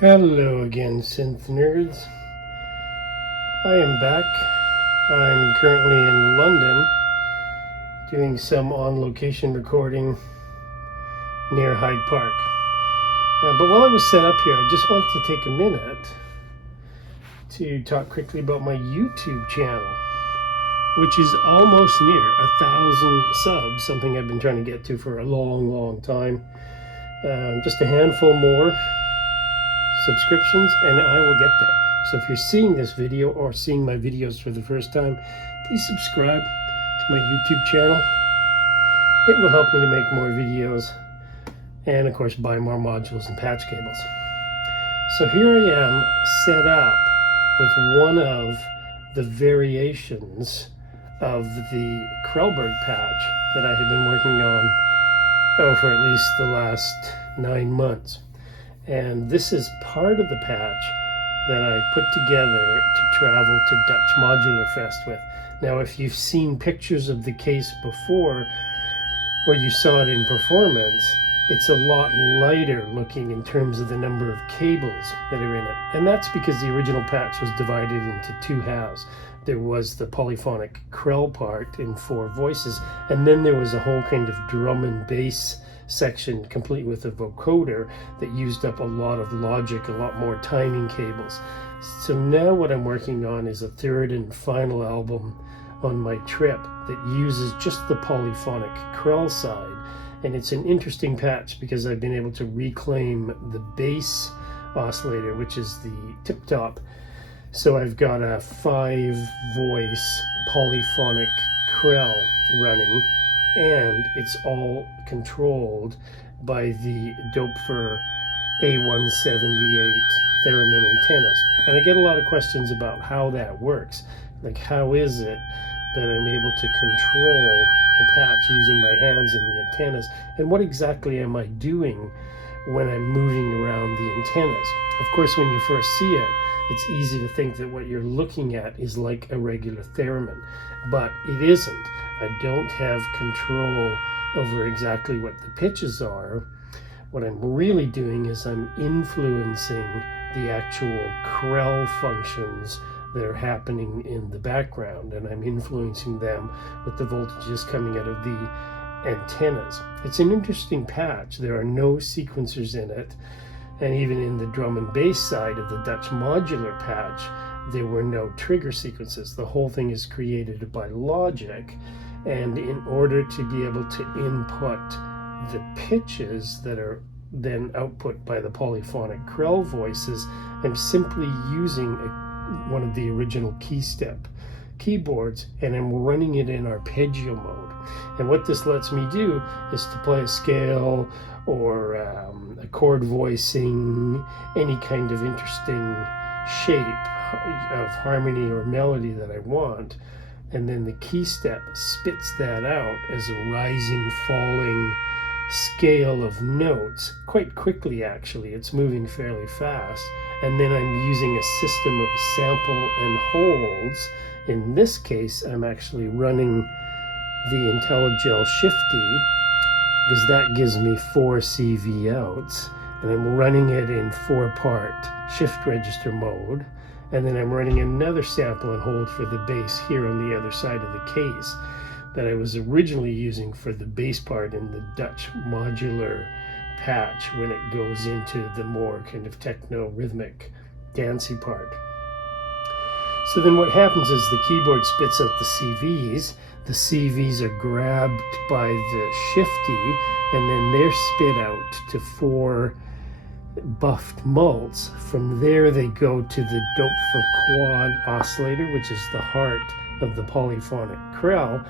Hello again, synth nerds. I am back. I'm currently in London doing some on-location recording near Hyde Park. But while I was set up here, I just wanted to take a minute to talk quickly about my YouTube channel, which is almost near 1,000 subs, something I've been trying to get to for a long time. Just a handful more subscriptions and I will get there. So if you're seeing this video or seeing my videos for the first time, please subscribe to my YouTube channel. It will help me to make more videos and of course buy more modules and patch cables. So here I am set up with one of the variations of the Krellberg patch that I have been working on for at least the last 9 months. And this is part of the patch that I put together to travel to Dutch Modular Fest with. Now, if you've seen pictures of the case before, or you saw it in performance, it's a lot lighter looking in terms of the number of cables that are in it. And that's because the original patch was divided into 2 halves. There was the polyphonic Krell part in 4 voices, and then there was a whole kind of drum and bass section complete with a vocoder that used up a lot of logic, a lot more timing cables. So now what I'm working on is a 3rd and final album on my trip that uses just the polyphonic Krell side. And it's an interesting patch because I've been able to reclaim the bass oscillator, which is the tip top. So I've got a 5-voice polyphonic Krell running, and it's all controlled by the Doepfer A178 theremin antennas. And I get a lot of questions about how that works. Like, how is it that I'm able to control the patch using my hands and the antennas? And what exactly am I doing when I'm moving around the antennas? Of course, when you first see it, it's easy to think that what you're looking at is like a regular theremin, but it isn't. I don't have control over exactly what the pitches are. What I'm really doing is I'm influencing the actual Krell functions that are happening in the background, and I'm influencing them with the voltages coming out of the antennas. It's an interesting patch. There are no sequencers in it, and even in the drum and bass side of the Dutch Modular patch, there were no trigger sequences. The whole thing is created by logic, and in order to be able to input the pitches that are then output by the polyphonic Krell voices, I'm simply using one of the original keystep keyboards, and I'm running it in arpeggio mode. And what this lets me do is to play a scale or a chord voicing, any kind of interesting shape of harmony or melody that I want. And then the keystep spits that out as a rising, falling scale of notes quite quickly. Actually, it's moving fairly fast. And then I'm using a system of sample and holds. In this case, I'm actually running the IntelliGel Shifty, because that gives me 4 CV outs, and I'm running it in 4-part shift register mode. And then I'm running another sample and hold for the bass here on the other side of the case that I was originally using for the bass part in the Dutch Modular patch when it goes into the more kind of techno rhythmic dancey part. So then what happens is the keyboard spits out the CVs. The CVs are grabbed by the Shifty, and then they're spit out to 4 buffed mults. From there they go to the Doepfer quad oscillator, which is the heart of the polyphonic Krell,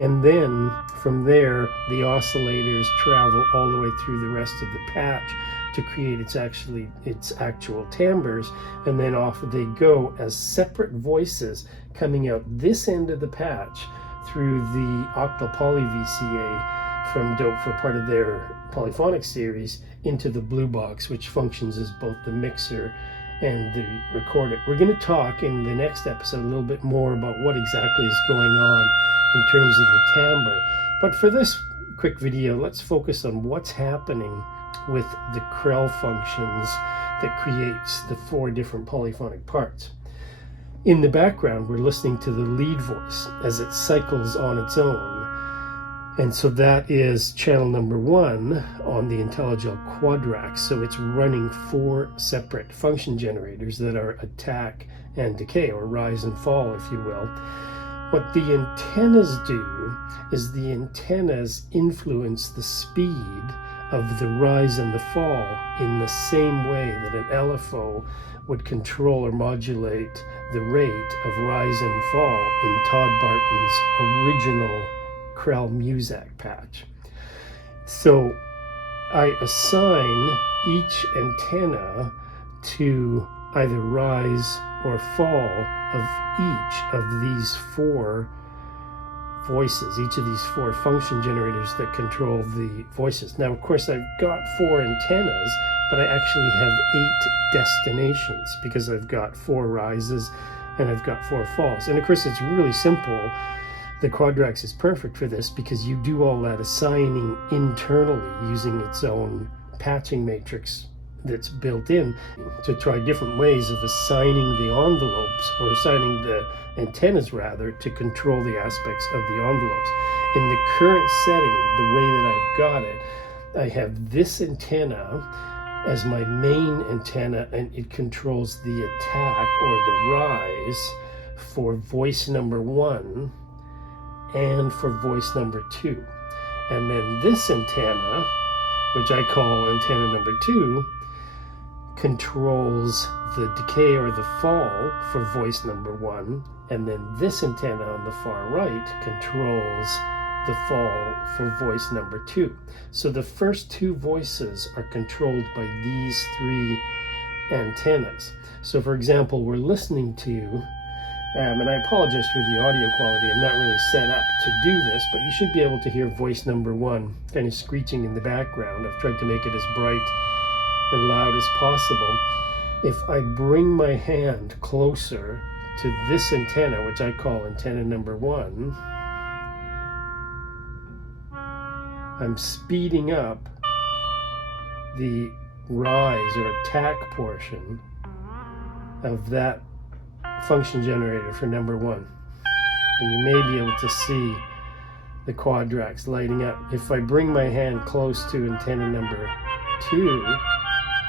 and then from there the oscillators travel all the way through the rest of the patch to create its actual timbres, and then off they go as separate voices coming out this end of the patch through the octal poly VCA from Doepfer, part of their polyphonic series, into the blue box, which functions as both the mixer and the recorder. We're going to talk in the next episode a little bit more about what exactly is going on in terms of the timbre. But for this quick video, let's focus on what's happening with the Krell functions that creates the 4 different polyphonic parts. In the background, we're listening to the lead voice as it cycles on its own. And so that is channel number 1 on the IntelliGel Quadrax. So it's running 4 separate function generators that are attack and decay, or rise and fall, if you will. What the antennas do is the antennas influence the speed of the rise and the fall in the same way that an LFO would control or modulate the rate of rise and fall in Todd Barton's original Krell Muzak patch. So I assign each antenna to either rise or fall of each of these 4 voices, each of these 4 function generators that control the voices. Now, of course, I've got 4 antennas, but I actually have 8 destinations because I've got 4 rises and I've got 4 falls. And of course, it's really simple. The Quadrax is perfect for this because you do all that assigning internally using its own patching matrix that's built in to try different ways of assigning the envelopes, or assigning the antennas rather, to control the aspects of the envelopes. In the current setting, the way that I've got it, I have this antenna as my main antenna, and it controls the attack or the rise for voice number 1 and for voice number 2. And then this antenna, which I call antenna number 2, controls the decay or the fall for voice number 1, and then this antenna on the far right controls the fall for voice number 2. So the first 2 voices are controlled by these 3 antennas. So for example, we're listening to, and I apologize for the audio quality, I'm not really set up to do this, but you should be able to hear voice number 1 kind of screeching in the background. I've tried to make it as bright and loud as possible. If I bring my hand closer to this antenna, which I call antenna number 1, I'm speeding up the rise or attack portion of that function generator for number 1. And you may be able to see the Quadrax lighting up. If I bring my hand close to antenna number 2,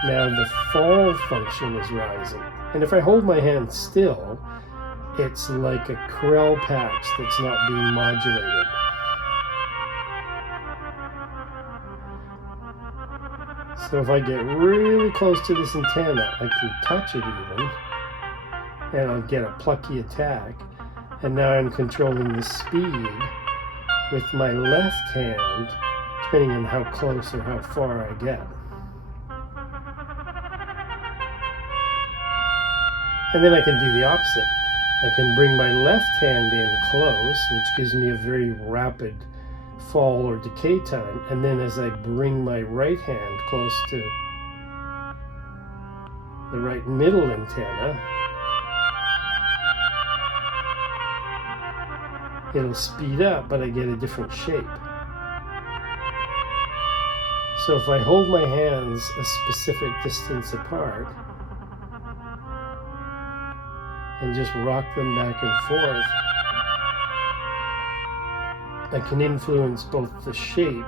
now the fall function is rising. And if I hold my hand still, it's like a Krell patch that's not being modulated. So if I get really close to this antenna, I can touch it even, and I'll get a plucky attack. And now I'm controlling the speed with my left hand, depending on how close or how far I get. And then I can do the opposite. I can bring my left hand in close, which gives me a very rapid fall or decay time. And then as I bring my right hand close to the right middle antenna, it'll speed up, but I get a different shape. So if I hold my hands a specific distance apart and just rock them back and forth, I can influence both the shape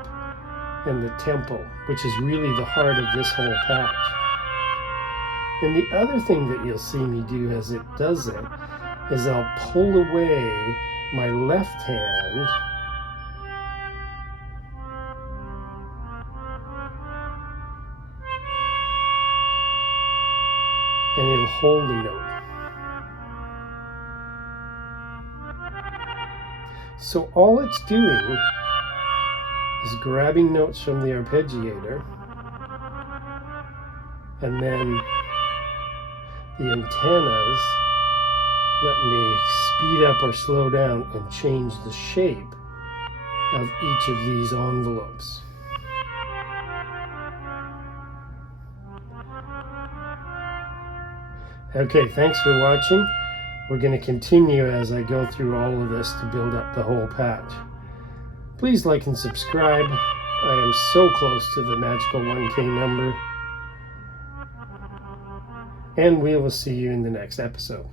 and the tempo, which is really the heart of this whole patch. And the other thing that you'll see me do as it does it is I'll pull away my left hand and it'll hold a note. So all it's doing is grabbing notes from the arpeggiator, and then the antennas let me speed up or slow down and change the shape of each of these envelopes. Okay, thanks for watching. We're going to continue as I go through all of this to build up the whole patch. Please like and subscribe. I am so close to the magical 1K number. And we will see you in the next episode.